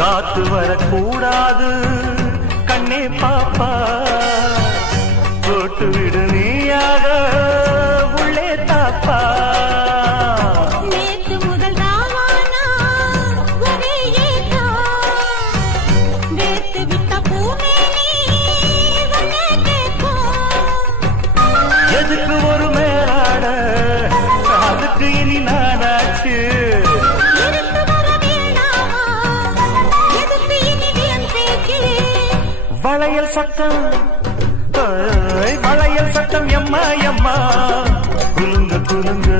காத்து வரக்கூடாது கண்ணே பாப்பா, போட்டு விடு நீயாக உள்ளே தாப்பா. நேத்து முதல் ராவானா ஒரே ஏதா, நேத்து விட்ட பூமேனி உள்ளே கேட்கும். எதுக்கு ஒரு மேலாட, அதுக்கு இனி நானாச்சு. இருக்கு வர வேணாமா, எதுக்கு இனி வீண் பேச்சு? வளையல் சட்டம், வளையல் சட்டம் எம்மா எம்மா, குலுங்க குலுங்க